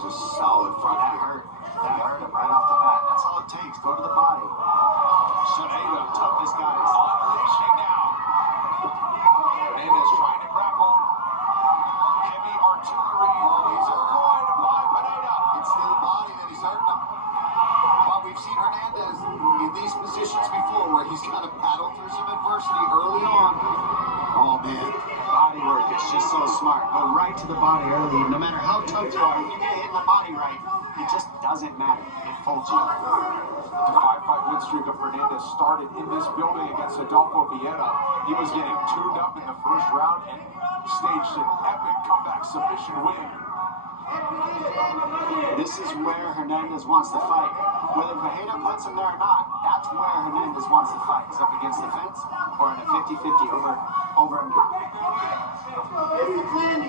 was a solid front that kick. hurt. That hurt him right off the bat. That's all it takes. Go to the body. Pineda, Toughest guys. unleashing now. Hernandez trying to grapple. Heavy artillery. He's avoided by Pineda. It's to the body that he's hurting him. But we've seen Hernandez in these positions before where he's got to battle through some adversity early on. Oh, man. Body work is just so smart. Go right to the body early. No matter how tough you are, if you get hit in the body right, it just doesn't matter. It folds you. The 5-fight win streak of Hernandez started in this building against Adolfo Vieira. He was getting tuned up in the first round and staged an epic comeback submission win. This is where Hernandez wants to fight. Whether Pineda puts him there or not, that's where Hernandez wants to fight. He's up against the fence or in a 50-50 over him.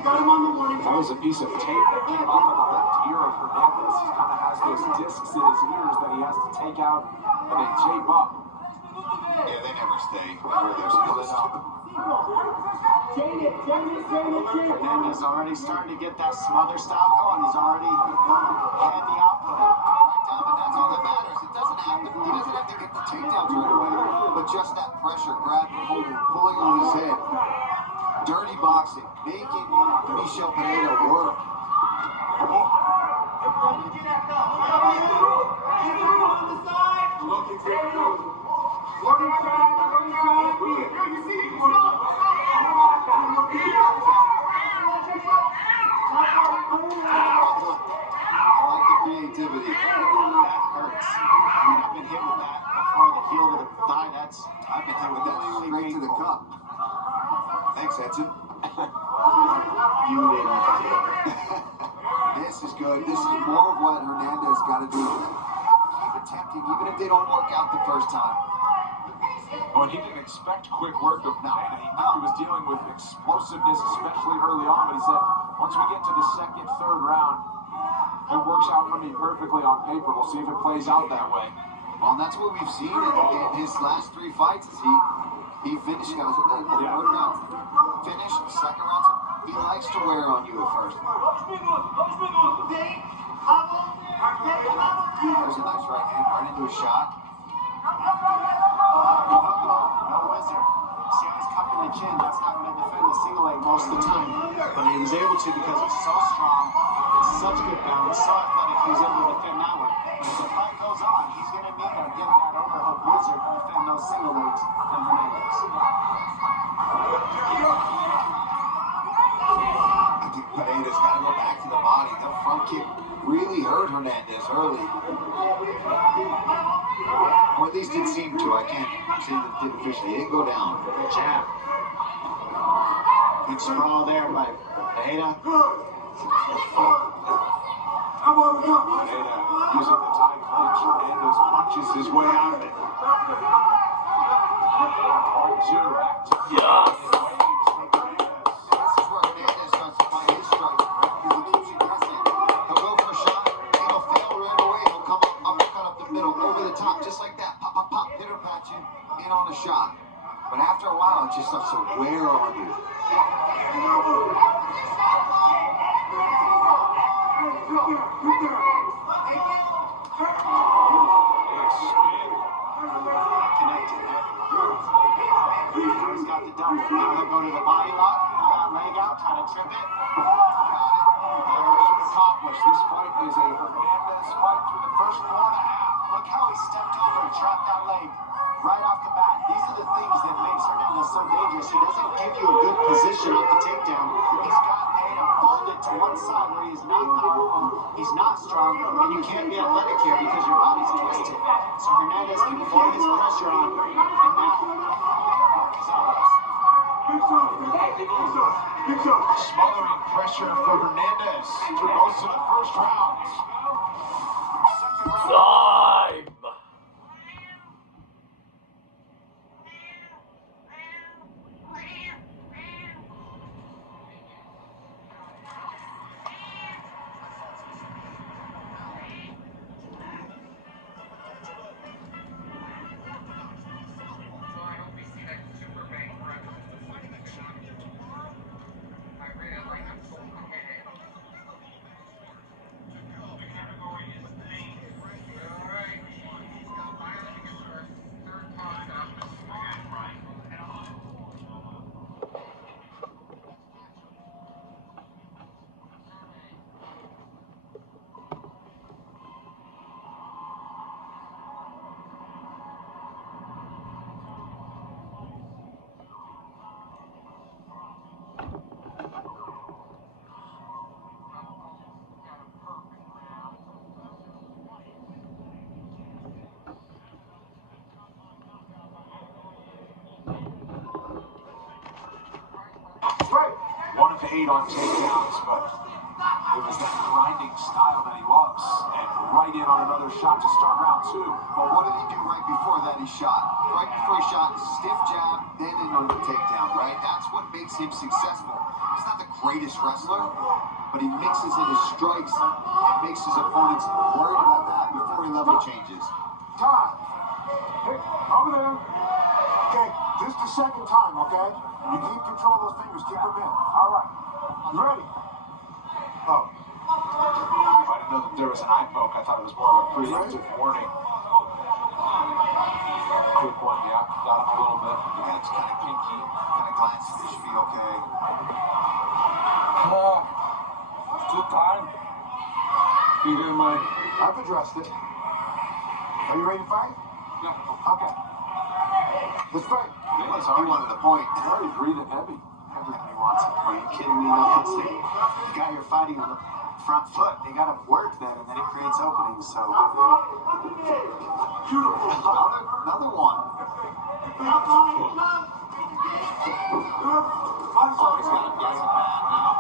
That was a piece of tape that came off of the left ear of Hernandez. He kind of has those discs in his ears that he has to take out and then tape up. Yeah, they never stay where they're supposed to. Hernandez already starting to get that smother style going. He's already had the output. Right down, but that's all that matters. He doesn't have to get the takedowns right away, but just that pressure, grabbing, holding, pulling on his head. Dirty boxing, making Michel Pineda work. I like the creativity. That hurts. I mean, I've been hit with that before the heel to the thigh. I've been hit with that straight to the cup. Thanks, Edson. You didn't feel it. This is good. This is more of what Hernandez got to do. Keep attempting, even if they don't work out the first time. Oh, and he didn't expect quick work of Pineda. He knew he was dealing with explosiveness, especially early on, but he said, once we get to the second, third round, it works out for me perfectly on paper. We'll see if it plays out that way. Well, and that's what we've seen in his last 3 fights. Is he finished, guys, the third round finish, the second round. He likes to wear on you at first. There's a nice right hand right into a shot. No wizard. See how he's cupping the chin? That's not going to defend the single leg most of the time. But he was able to because he's so strong, such good balance, so athletic, he was able to defend that one. But as the fight goes on, he's going to need to get that overhook wizard to defend those single legs from Hernandez. I think Pineda's got to go back to the body. The front kick really hurt Hernandez early. Or at least it seemed to. I can't say that it did officially. He didn't go down. Good jab. Good sprawl there by Pineda. Pineda using the tie clinch. Hernandez punches his way out of it. Part 2 back to This is where Hernandez starts to find his strike. He keeps you guessing. He'll go for a shot. He'll fail right away. He'll come up, uppercut up the middle, over the top, just like that. Pop, pop, pop, hitter patch you in on a shot. But after a while, it just starts to wear on you. Connected there. Now he's got the double. Now he'll go to the body lock. Leg out, try to trip it. Mission accomplished. This fight is a Hernandez fight through the first 4.5. Look how he stepped over and trapped that leg right off the bat. These are the things that makes Hernandez so dangerous. He doesn't give you a good position off the takedown. He's got Pineda folded to one side where he's not powerful, he's not strong, and you can't be athletic here because your body's twisted. So Hernandez can pull his pressure on, and now mark his elbows. Smothering pressure for Hernandez through most of the first rounds. Second round. Time! hate on takedowns, but it was that grinding style that he loves. And right in on another shot to start round two. But what did he do right before that? He shot. Right before he shot, stiff jab, then in on the takedown, right? That's what makes him successful. He's not the greatest wrestler, but he mixes in his strikes and makes his opponents worried about that before he level changes. Time. Hey, over there. Okay, this is the second time, okay? You keep control of those fingers, keep them in. All right. You ready? Oh. I didn't know that there was an eye poke. I thought it was more of a preemptive warning. Quick one, yeah. Got him a little bit. Yeah, it's kind of kinky, kind of glanced. It should be okay. Still time. You doing my... I've addressed it. Are you ready to fight? Yeah. Okay. Let's fight. He wanted a point. He's already breathing heavy. Everybody wants it. Are you kidding me? No, that's the guy you're fighting on the front foot. They got to work that, and then it creates openings. So, Another one. Oh, he's got him bad now.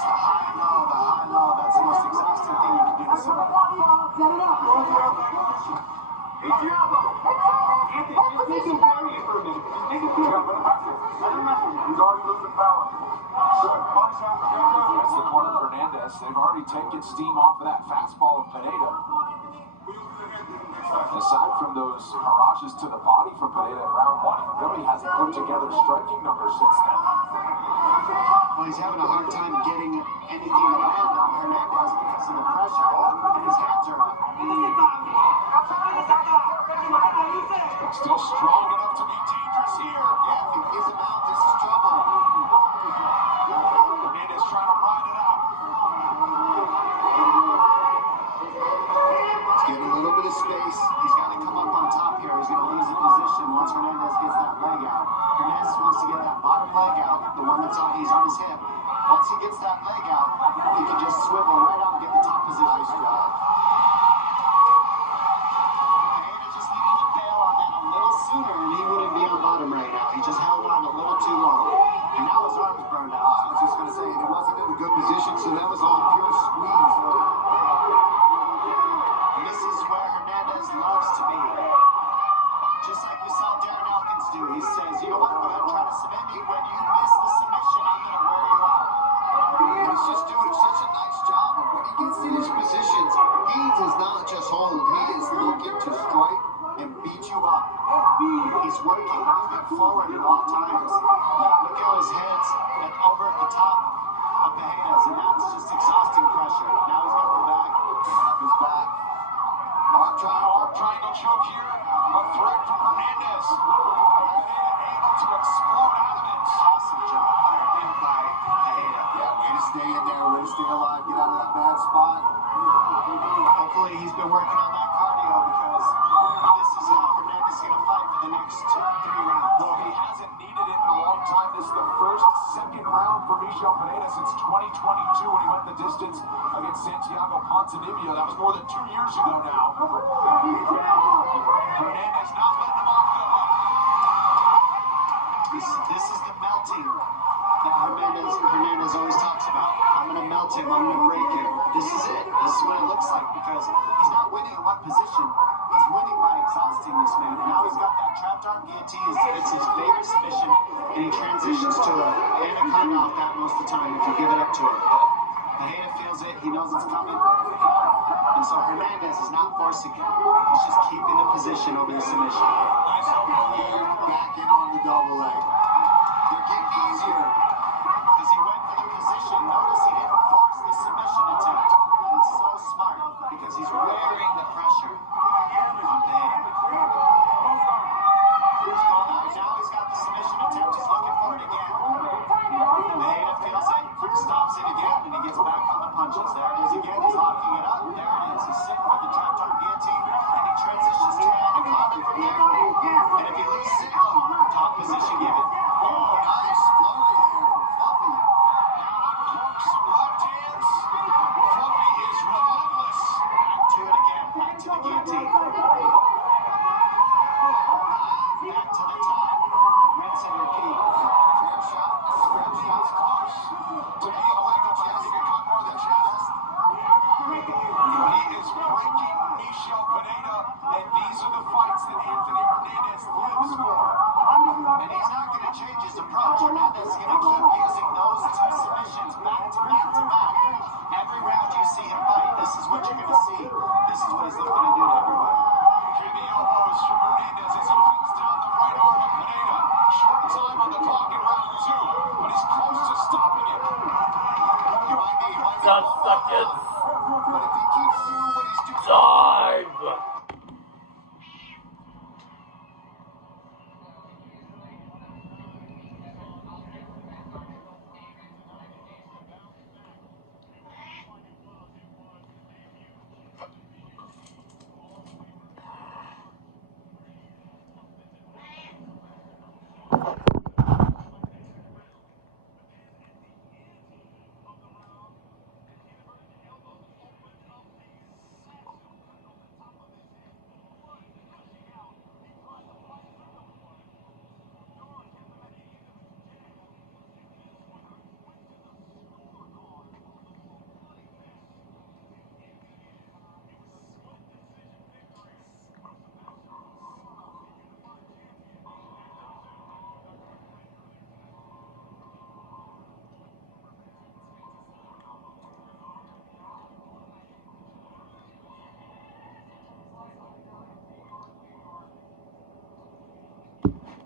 it's the high low, the high low. That's the most exhausting thing you can do to somebody. That's the corner of Hernandez. They've already taken steam off of that fastball of Pineda. Aside from those barrages to the body from Pineda in round one, he really hasn't put together striking numbers since then. Well, he's having a hard time getting anything to land on Hernandez because of the pressure, and his hands are up. Still strong enough to be dangerous here. Yeah, if he gives him out, this is trouble. Hernandez trying to ride it out. He's getting a little bit of space. He's got to come up on top here. He's going to lose the position once Hernandez gets that leg out. Hernandez wants to get that bottom leg out, the one that's on, he's on his hip. Once he gets that leg out, he can just swivel right up and get the top position. Nice job. Pineda just needed to bail on that a little sooner, and he wouldn't be on bottom right now. He just held on a little too long. And now his arm is burned out. I was just going to say, he wasn't in a good position, so that was all pure squeeze. And this is where Hernandez loves to be. Just like we saw Darren Elkins do. He says, you know what, go ahead and try to submit me. When you miss the submission, I'm going to wear you out. And he's just doing such a nice job. And when he gets in his positions, he does not just hold. He is looking to strike and beat you up. He's working, moving forward at all times. Look how his head's over at the top of Pajeda's, and that's just exhausting pressure. Now he's got the back. His back. Arm triangle choke here. A threat from Hernandez. Pineda able to explode out of it. Awesome job by Pajeda. Yeah, way to stay in there, way to stay alive, get out of that bad spot. Hopefully he's been working on that cardio because this is how Hernandez is going to fight for the next 3 rounds. Well, he hasn't needed it in a long time. This is the first second round for Michel Pineda since 2022 when he went the distance against Santiago Ponzinibbio. That was more than 2 years ago now. Hernandez not letting him off the hook. This is the melting that Hernandez always talks about. I'm going to melt him. I'm going to break him. This is it. This is what it looks like because he's not winning in one position. He's winning by exhausting this man. And now he's got that trapped arm guillotine. It's his favorite submission, and he transitions to an anaconda off that most of the time if you give it up to him. But Pajeda feels it. He knows it's coming. And so Hernandez is not forcing it. He's just keeping the position over the submission. Nice elbow there. Back in on the double leg. They're getting easier. Because he went for the position. Notice he didn't force the submission attempt. It's so smart because he's wearing the pressure on Pajeda. Now he's got the submission attempt. He's looking for it again. Pajeda feels it, stops it again, and he gets back on the punches. There it is again. He's locking it up. There it is. He's sitting with the trapped arm guillotine, and he transitions to anaconda from there. And if he loses it, top position given. Oh, nice flurry there for Fluffy. Now uncorks some left hands. Fluffy is relentless. Back to it again. Back to the guillotine. Back to the top. Rinse and repeat. Fair shot. Fair shot. Close to being 10 seconds. But if he keeps doing what he's doing, Time.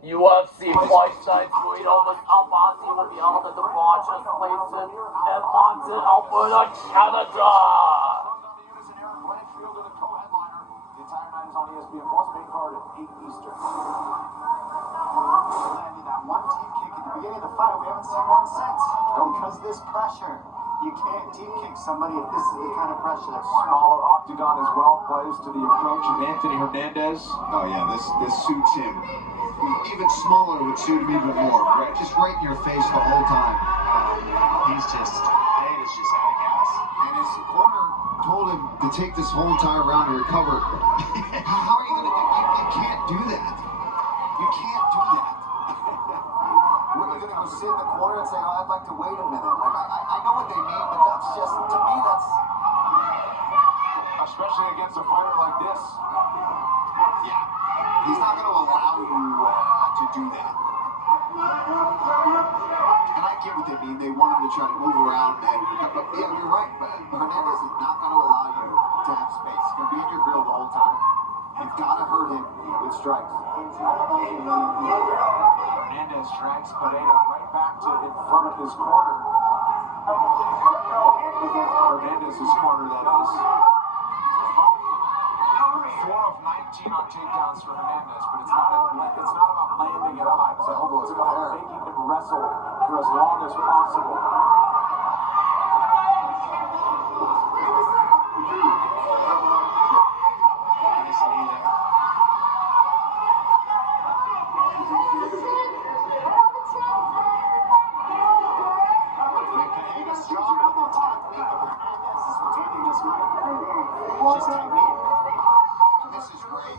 UFC fight night Guido was Almasi will be out at the Rogers Place in Edmonton, Alberta, Canada. The entire night is on ESPN Plus, main card at 8 Eastern. Landing that one deep kick at the beginning of the fight, we haven't seen one since. Because this pressure, you can't deep kick somebody if this is the kind of pressure that's Smaller octagon as well, plays to the approach of Anthony Hernandez. oh yeah, this suits him. Even smaller would suit him even more. Right, just right in your face the whole time. he's just out of gas. And his corner told him to take this whole entire round to recover. How are you going to do? You can't do that. You can't do that. What are you gonna go sit in the corner and say, oh, I'd like to wait a minute? Like I know what they mean, but that's just, to me, that's Especially against a fighter like this. Yeah. He's not going to allow you to do that. And I get what they mean. They want him to try to move around. And yeah, you're right. But Hernandez is not going to allow you to have space. He's going to be in your grill the whole time. You've got to hurt him with strikes. Hernandez drags Pereira right back to in front of his corner. Hernandez's corner, that is. 4 of 19 on takedowns for Hernandez, but it's not about landing it high. It's about making him wrestle for as long as possible. This is great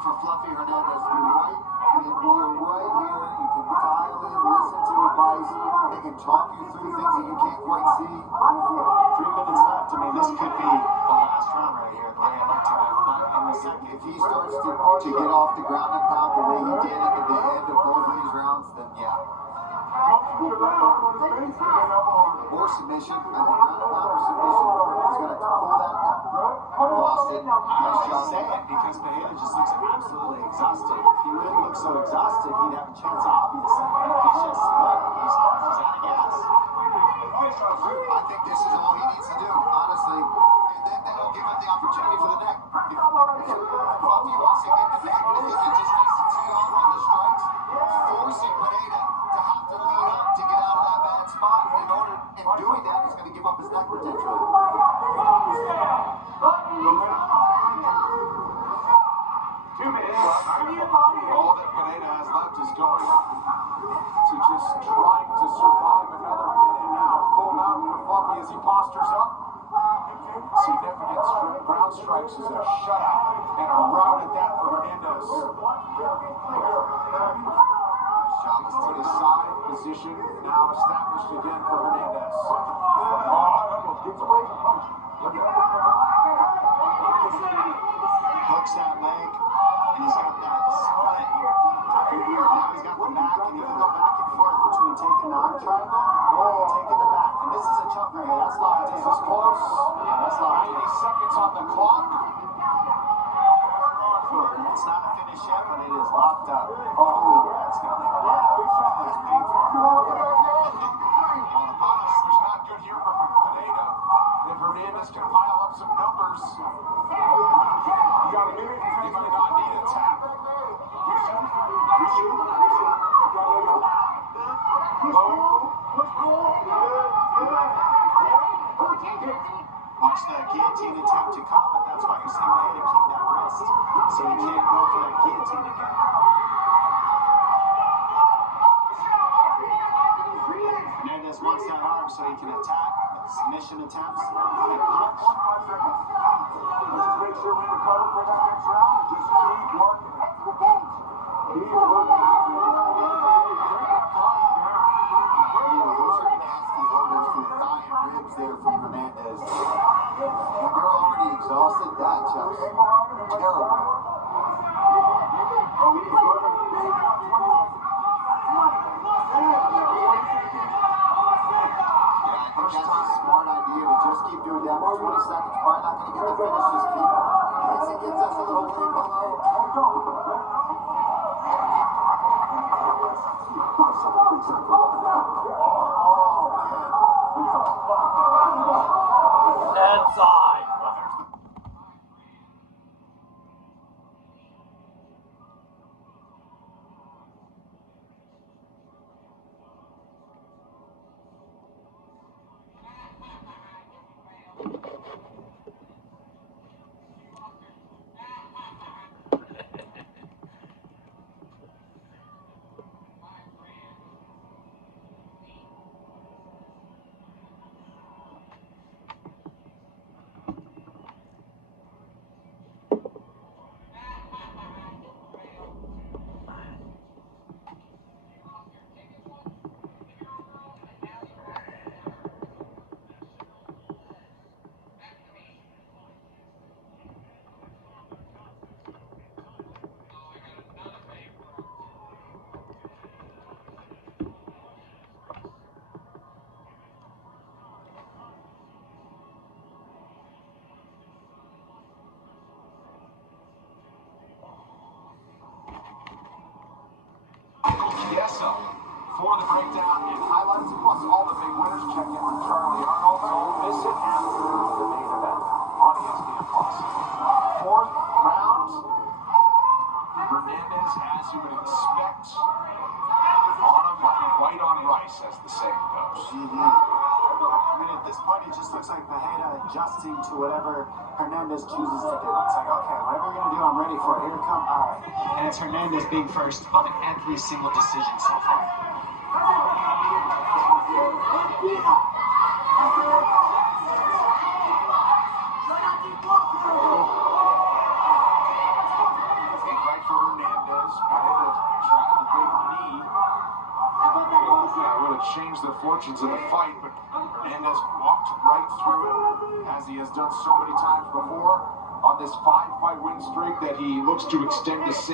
for Fluffy Hernandez to be right. And you're right here. You can dial in, listen to advice. They can talk you through things that you can't quite see. 3 minutes left. I mean, this could be the last round right here, the way I looked at it. Not in the second. If he starts to get off the ground and pound the way he did at the end of both of these rounds, then yeah. Or submission. I think ground and pound or submission. He's going to pull that down. Lost it. Nice I job. say it because Pereira just looks absolutely exhausted. If he wouldn't look so exhausted, he'd have a chance, obviously. He's just, he's out of gas. I think this is all he needs to do, honestly. And then that'll give him the opportunity for the neck. If Fluffy wants to get the neck, I think he just needs to tee off on the strikes, forcing Pereira to have to lead up to get out of that bad spot. In doing that, he's going to give up his neck potentially. 2 minutes left. All that Pereira has left is going to just trying to survive another minute now. Full mount for Fluffy as he postures up. Significant ground strikes is a shutout and a rout at that for Hernandez. Shots to the side position now established again for Hernandez. Hooks that leg, and he's got that split. Now he's got the back, and he can go back and forth between taking the arm triangle and taking the back. And this is a choke right here. That's locked in. This is close. Yeah, that's locked in. 90 seconds on the clock. It's not a finish yet, but it is locked up. Oh, that's got it. That's painful. On the bottom, it was not good here for Pereira. Hernandez can pile up some numbers. You got a minute? He might not need a tap. Watch the guillotine attempt to come, but that's why you're seeing Maeda keep that wrist. So he can't go for that guillotine again. Hernandez wants that arm so he can attack with submission attempts and punch. 5 seconds. Let's just make sure we recover for that next round and just keep working. Keep working. Those are nasty elbows to the thigh and ribs there from Hernandez. When you're already exhausted, that just terrible. That's a smart idea to just keep doing that for 20 seconds. Probably not going to get the finish. Just keep. Once he gets us a little way below. Dead time. Yeso for the breakdown and highlights, plus all the big winners. Check in with Charlie Arnold. Don't miss it after the main event on ESPN+. Fourth round, Hernandez, as you would expect, on him like white on rice, as the saying goes. I mean, at this point, it just looks like Pereira adjusting to whatever Hernandez chooses to do. It's like, okay, whatever you're going to do, I'm ready for it. Here it comes. All right. And it's Hernandez being first on every single decision so far. Right for Hernandez. Pereira tried the big knee. That would have changed the fortunes of the fight, but Hernandez walked right through it, as he has done so many times before, on this 5-fight win streak that he looks to extend to 6.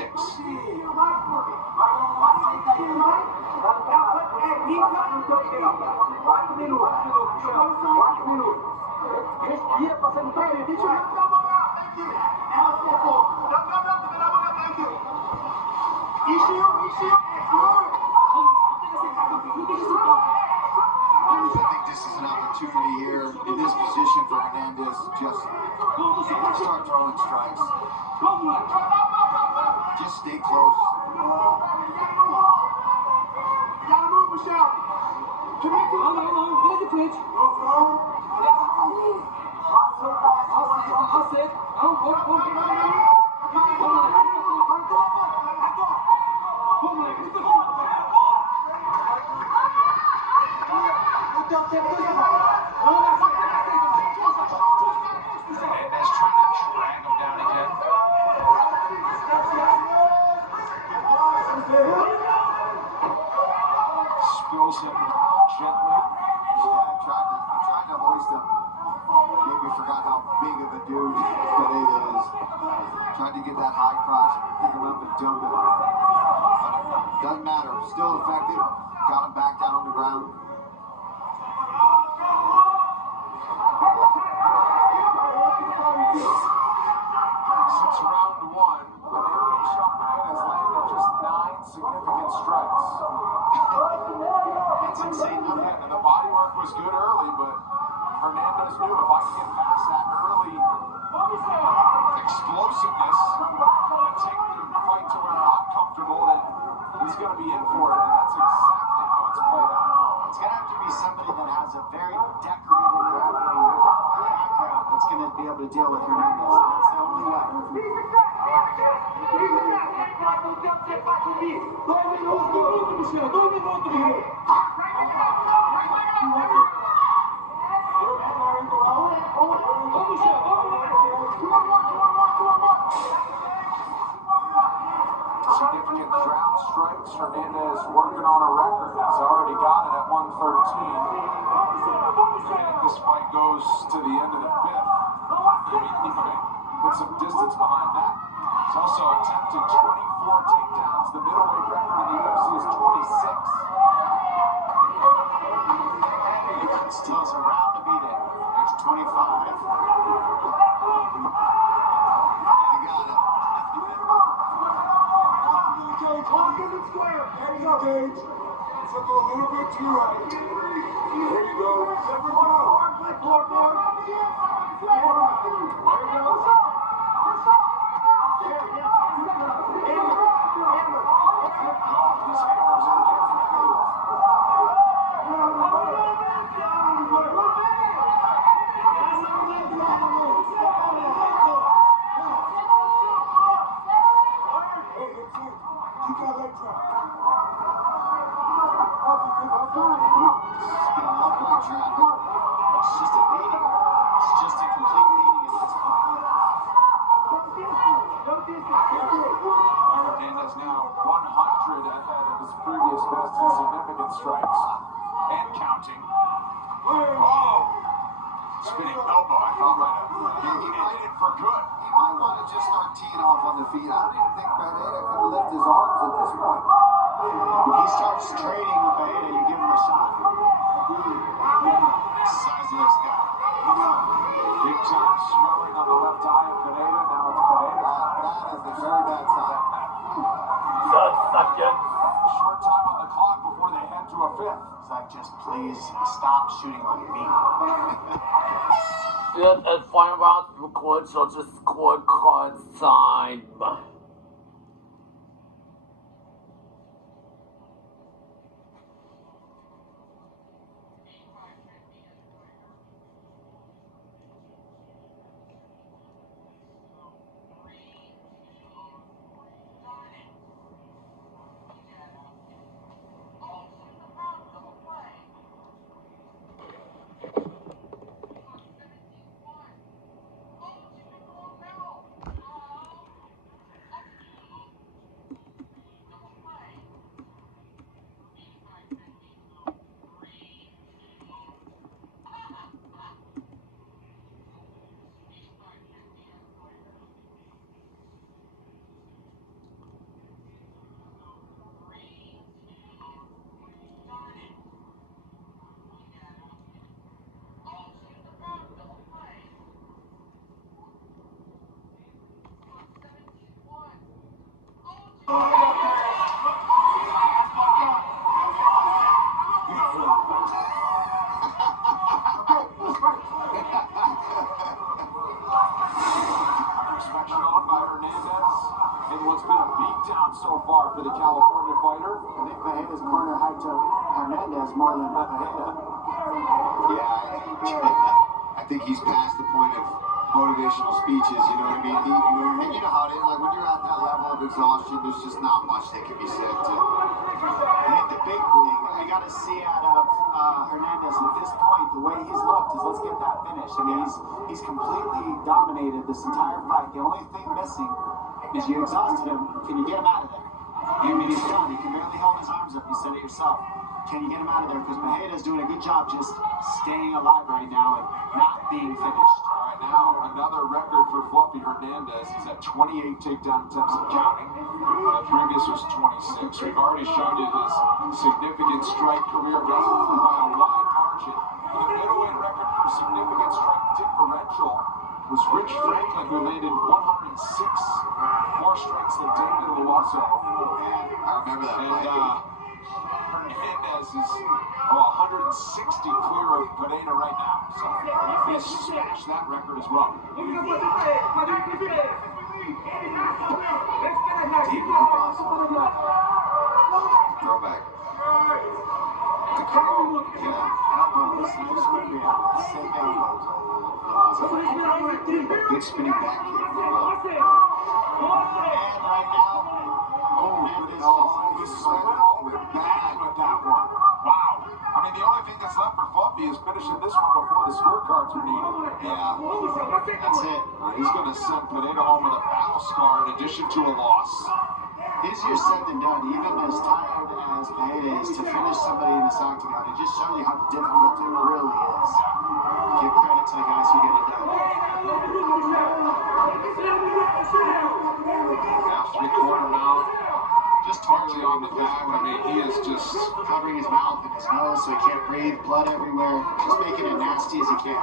I think this is an opportunity here in this position for Hernandez to just start throwing strikes. Just stay close. Hernandez trying to drag him down again. Spills him gently. Tried to hoist him. Maybe forgot how big of a dude that it is. Tried to get that high cross, pick him up and dump it. Doesn't matter. Still effective. Got him back down on the ground. Since round 1, Sean Hernandez landed just 9 significant strikes. It's insane. Yeah, and the body work was good early, but Hernandez knew if I can get past that early explosiveness and take the fight to where I'm comfortable, then he's going to be in for it, and that's exactly how it's played out. It's going to have to be somebody that has a very decorated grappling background that's going to be able to deal with Hernandez. That's the only way. Significant ground strikes. Hernandez working on a record. He's already got it at 113. And if this fight goes to the end of the fifth, he might put some distance behind that. He's also attempted 24 takedowns. The middleweight record in the UFC is 26. Still has a round to beat it. There's 25. And he got it. Lock in the square. There you go, Gage. Took a little bit too high. There you go. It's just a beating. It's just a complete beating at this point. Hernandez now 100 ahead of his previous best in significant strikes and counting. Oh! Spinning elbow, I thought he ended it for good. He might want to just start teeing off on the feet. I don't even think Pereira can lift his arms at this point. When he starts trading with Pereira, you give him a shot. Size of this guy. Big time swelling on the left eye of Pereira. Now it's Pereira. That is a very bad sign. 10 seconds. Short time on the clock before they head to a fifth. Zach, just please stop shooting on me. Fifth and final round for Court Judges scorecard time. Respect shown by Hernandez in what's been a beatdown so far for the California fighter. I think Pereira's corner hyped up Hernandez more than Pereira. Yeah, I think he's past the point of motivational speeches, you know what I mean? And you know how it is, like when you're at that level of exhaustion, there's just not much that can be said to. I think the big thing I got to see out of Hernandez at this point, the way he's looked, is let's get that finish. I mean, he's completely dominated this entire fight. The only thing missing is you exhausted him. Can you get him out of there? I mean, he's done. He can barely hold his arms up. You said it yourself. Can you get him out of there? Because Pereira's doing a good job just staying alive right now and not being finished. All right, now another record for Fluffy Hernandez. He's at 28 takedown attempts and counting. The previous was 26. We've already shown you his significant strike career by a wide margin. The middleweight record for significant strike differential was Rich Franklin, who landed 106 more strikes than David Owasso. I remember that And fight. Hernandez is 160 clear of Pineda right now. So he has smashed that record as well. Throwback. The curl. Yeah. Elbows. Same elbows. Good spinning back kick. And right now, He went bad with that one. Wow. I mean, the only thing that's left for Fluffy is finishing this one before the scorecards are needed. Yeah. that's it. He's going to send Pineda home with a battle scar in addition to a loss. Easier said than done. Even as tired as Pineda is, to finish somebody in this octagon, it just shows you how difficult it really is. Give credit to the guys who get it done. Half three-quarter mount. Just totally on the back. I mean, he is just Covering his mouth and his nose so he can't breathe, blood everywhere. Just making it nasty as he can.